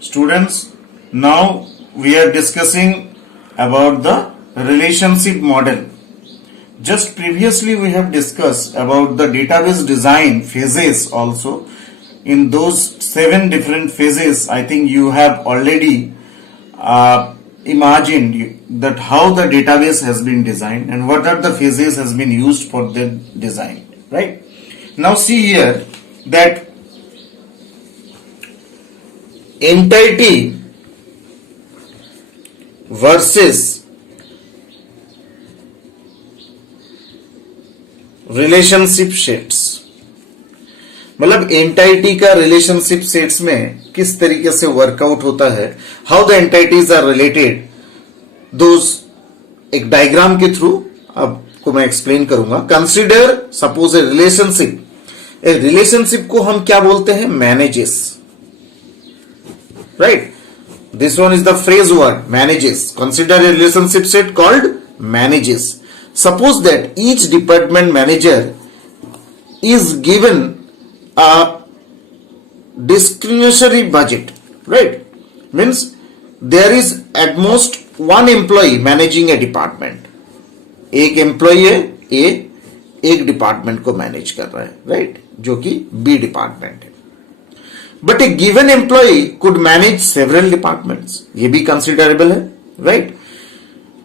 Students, now we are discussing about the relationship model. Just previously we have discussed about the database design phases also. In those 7 different phases, I think you have already imagined that how the database has been designed and what are the phases has been used for the design, right? Now see here that entity versus relationship sets, मतलब entity का relationship sets में किस तरीके से work out होता है, how the entities are related, those एक diagram के थ्रू आपको मैं एक्सप्लेन करूंगा. Consider suppose a relationship. A relationship को हम क्या बोलते हैं? Manages, right? This one is the phrase word manages. Consider a relationship set called manages. Suppose that each department manager is given a discretionary budget, right? Means there is at most one employee managing a department. एक employee है A, एक department को manage कर रहा है, right? जो कि B department है. But a given employee could manage several departments. ये भी considerable है, right?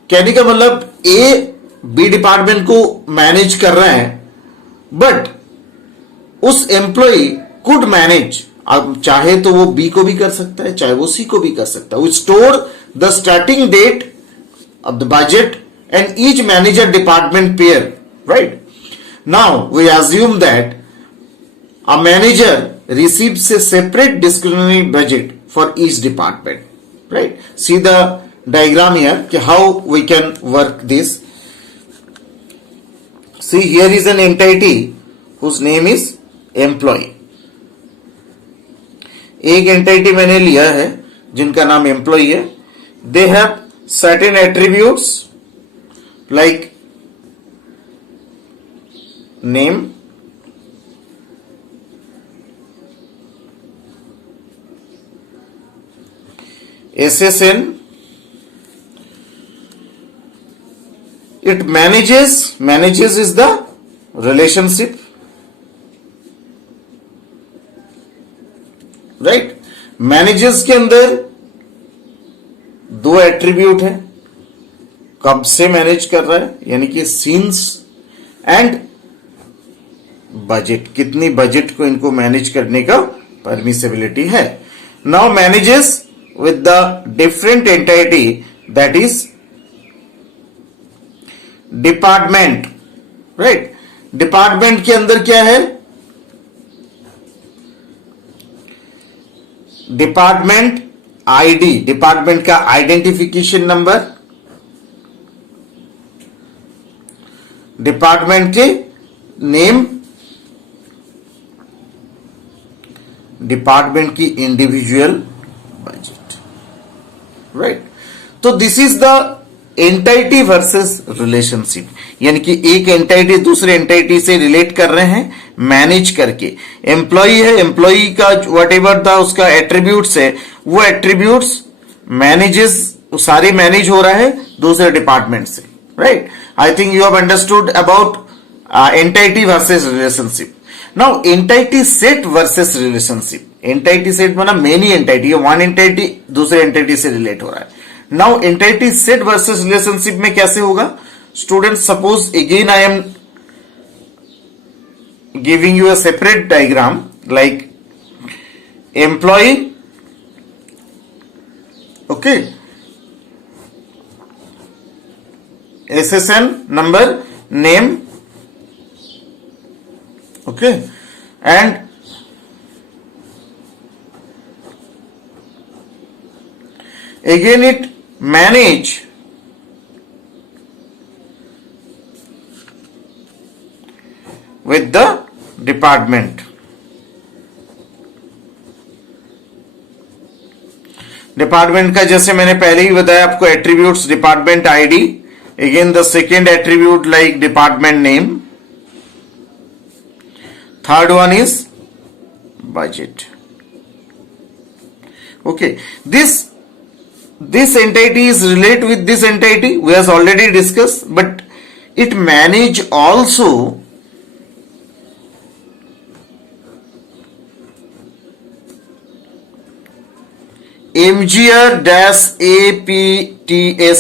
कहने का मतलब A बी डिपार्टमेंट को मैनेज कर रहे हैं, बट उस एम्प्लॉय कुड मैनेज, अब चाहे तो वो बी को भी कर सकता है, चाहे वो सी को भी कर सकता है. We store the starting date of the budget and each manager department pair, right? Now we assume that a manager receives a separate discretionary budget for each department, right? See the diagram here कि how we can work this. See, here is an entity whose name is employee. एक entity मैंने लिया है जिनका नाम employee है. They have certain attributes like name, SSN. It manages is the relationship, right? Manages के अंदर दो एट्रीब्यूट है, कब से मैनेज कर रहा है यानी कि सीन्स, एंड बजट, कितनी बजट को इनको मैनेज करने का परमिसिबिलिटी है. Now manages with the different entity, that is department, right? Department के अंदर क्या है? डिपार्टमेंट आईडी, डिपार्टमेंट का आइडेंटिफिकेशन नंबर, डिपार्टमेंट के नेम, डिपार्टमेंट की इंडिविजुअल बजट, राइट? तो this is the entity versus relationship, यानी कि एक एंटाइटी दूसरे एंटाइटी से रिलेट कर रहे हैं मैनेज करके. एम्प्लॉई है, एम्प्लॉई का वट एवर था उसका एट्रीब्यूट्स है, वो एट्रीब्यूट्स मैनेजेस, सारे मैनेज हो रहा है दूसरे डिपार्टमेंट से, right? I think you have understood about entity versus relationship. Now entity set versus relationship. Entity set मतलब मेनी एंटाइटी, वन एंटाइटी दूसरे एंटाइटी से रिलेट हो रहा है. Now entity set versus relationship में कैसे होगा? Student, suppose again I am giving you a separate diagram like employ, okay, SSN number, name, okay, and again it manage with the department. Department का जैसे मैंने पहले ही बताया आपको attributes, department ID, again the second attribute like department name, third one is budget. Okay, this entity is relate with this entity, we has already discussed, but it manage also MGR-APTS,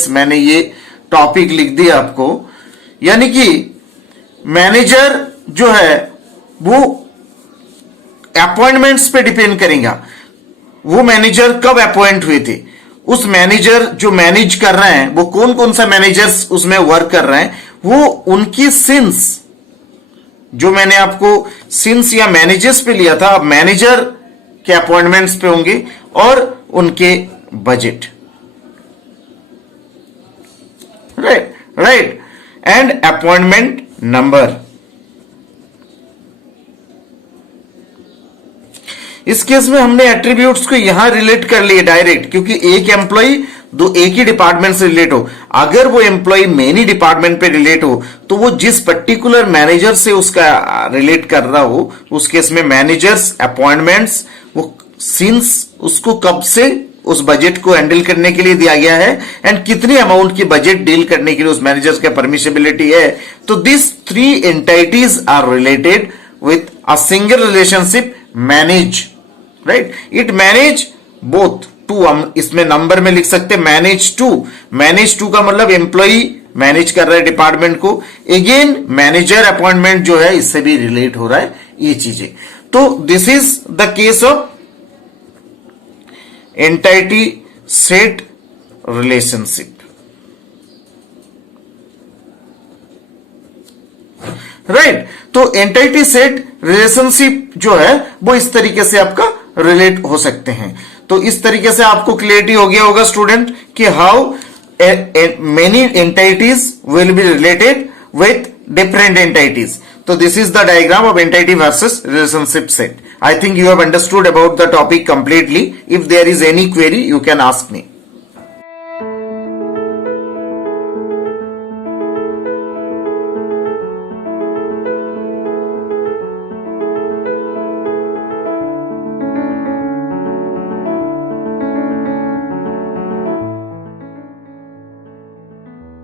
मैंने ये topic लिख दिया आपको, यानी कि manager जो है वो अपॉइंटमेंट्स पे डिपेंड करेगा, वो मैनेजर कब अपॉइंट हुए थे, उस मैनेजर जो मैनेज कर रहे हैं वो कौन कौन सा मैनेजर्स उसमें वर्क कर रहे हैं, वो उनकी सिंस, जो मैंने आपको सिंस या मैनेजर्स पे लिया था, अब मैनेजर के अपॉइंटमेंट्स पे होंगे और उनके budget, right and appointment number. इस केस में हमने एट्रीब्यूट्स को यहां रिलेट कर लिए डायरेक्ट, क्योंकि एक एम्प्लॉय दो एक ही डिपार्टमेंट से रिलेट हो, अगर वो एम्प्लॉय मेनी डिपार्टमेंट पे रिलेट हो तो वो जिस पर्टिकुलर मैनेजर से उसका रिलेट कर रहा हो, उस केस में मैनेजर्स अपॉइंटमेंट्स, वो सिंस उसको कब से उस बजट को हैंडल करने के लिए दिया गया है एंड कितनी अमाउंट की बजट डील करने के लिए उस मैनेजर्स का परमिशिबिलिटी है, तो this three entities are related with a single relationship manage, right, it manage both two, हम इसमें नंबर में लिख सकते हैं मैनेज टू का मतलब एम्प्लॉई मैनेज कर रहा है डिपार्टमेंट को, अगेन मैनेजर अपॉइंटमेंट जो है इससे भी रिलेट हो रहा है ये चीजें। तो this is the case of entity set relationship, right. तो एंटिटी सेट रिलेशनशिप जो है वो इस तरीके से आपका रिलेट हो सकते हैं। तो इस तरीके से आपको क्लियरिटी हो गया होगा स्टूडेंट कि how many entities will be related with different entities. So this is the diagram of entity versus relationship set. I think you have understood about the topic completely. If there is any query, you can ask me.